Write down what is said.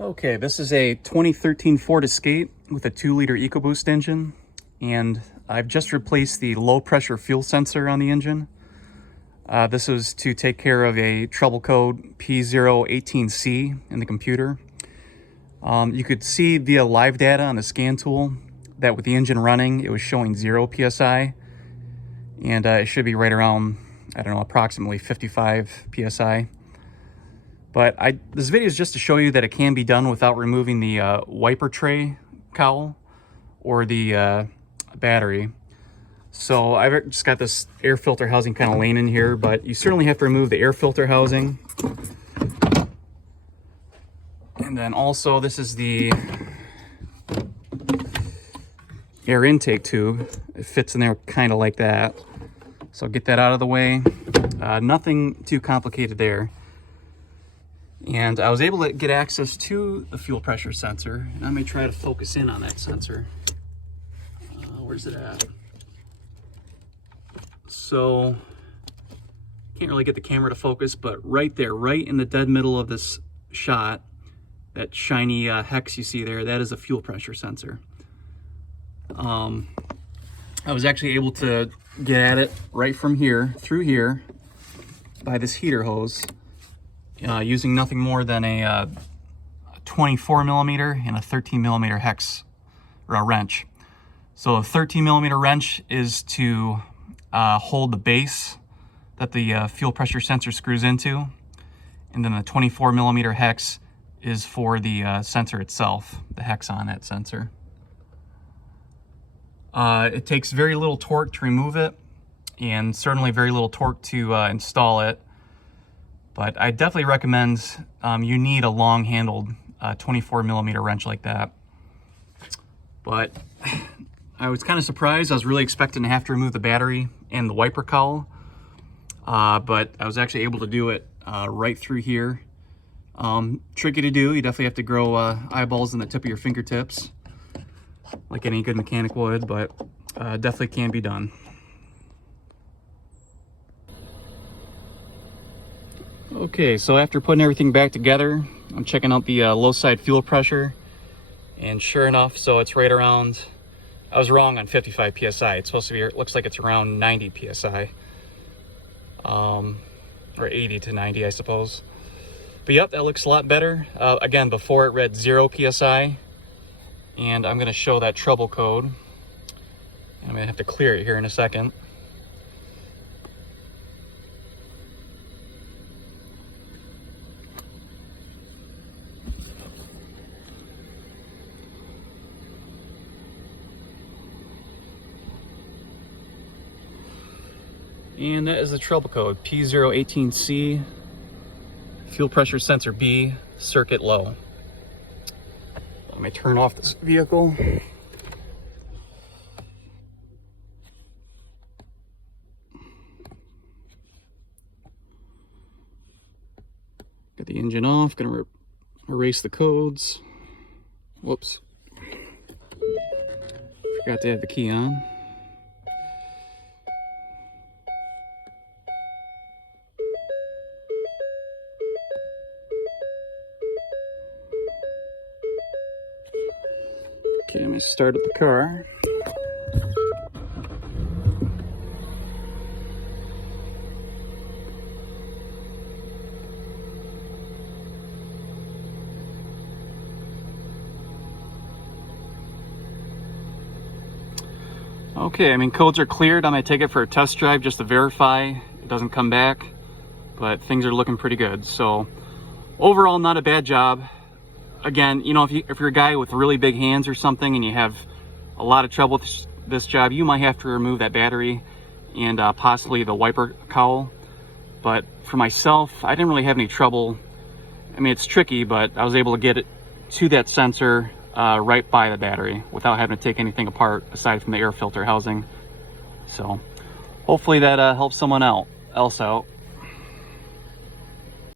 Okay, this is a 2013 Ford Escape with a 2-liter EcoBoost engine, and I've just replaced the low-pressure fuel sensor on the engine. This was to take care of a trouble code P018C in the computer. You could see via live data on the scan tool that with the engine running, it was showing 0 PSI, and it should be right around, I don't know, approximately 55 PSI. But this video is just to show you that it can be done without removing the wiper tray cowl or the battery. So I've just got this air filter housing kind of laying in here, but you certainly have to remove the air filter housing. And then also this is the air intake tube. It fits in there kind of like that. So I'll get that out of the way. Nothing too complicated there. And I was able to get access to the fuel pressure sensor, and I may try to focus in on that sensor. Where's it at? So, can't really get the camera to focus, but right there, right in the dead middle of this shot, that shiny hex you see there, that is a fuel pressure sensor. I was actually able to get at it right from here, through here, by this heater hose. Using nothing more than a 24 millimeter and a 13 millimeter hex or a wrench. So a 13 millimeter wrench is to hold the base that the fuel pressure sensor screws into, and then the 24 millimeter hex is for the sensor itself, the hex on that sensor. It takes very little torque to remove it, and certainly very little torque to install it. But I definitely recommend you need a long-handled 24 millimeter wrench like that. But I was kind of surprised. I was really expecting to have to remove the battery and the wiper cowl. But I was actually able to do it right through here. Tricky to do. You definitely have to grow eyeballs in the tip of your fingertips, like any good mechanic would, but definitely can be done. Okay, so after putting everything back together, I'm checking out the low side fuel pressure, and sure enough, so it's right around, I was wrong on 55 PSI. It's supposed to be, it looks like it's around 90 PSI, or 80 to 90, I suppose. But yep, that looks a lot better. Again, before it read 0 PSI, and I'm gonna show that trouble code. I'm gonna have to clear it here in a second. And that is the trouble code, P018C, fuel pressure sensor B, circuit low. Let me turn off this vehicle. Got the engine off, gonna erase the codes. Whoops. Forgot to have the key on. Okay, I'm gonna start up the car. Okay, I mean, codes are cleared. I'm gonna take it for a test drive just to verify it doesn't come back, but things are looking pretty good. So overall, not a bad job. Again, you know, if you're a guy with really big hands or something and you have a lot of trouble with this job, you might have to remove that battery and possibly the wiper cowl. But for myself, I didn't really have any trouble. I mean, it's tricky, but I was able to get it to that sensor right by the battery without having to take anything apart aside from the air filter housing. So hopefully that helps someone else out.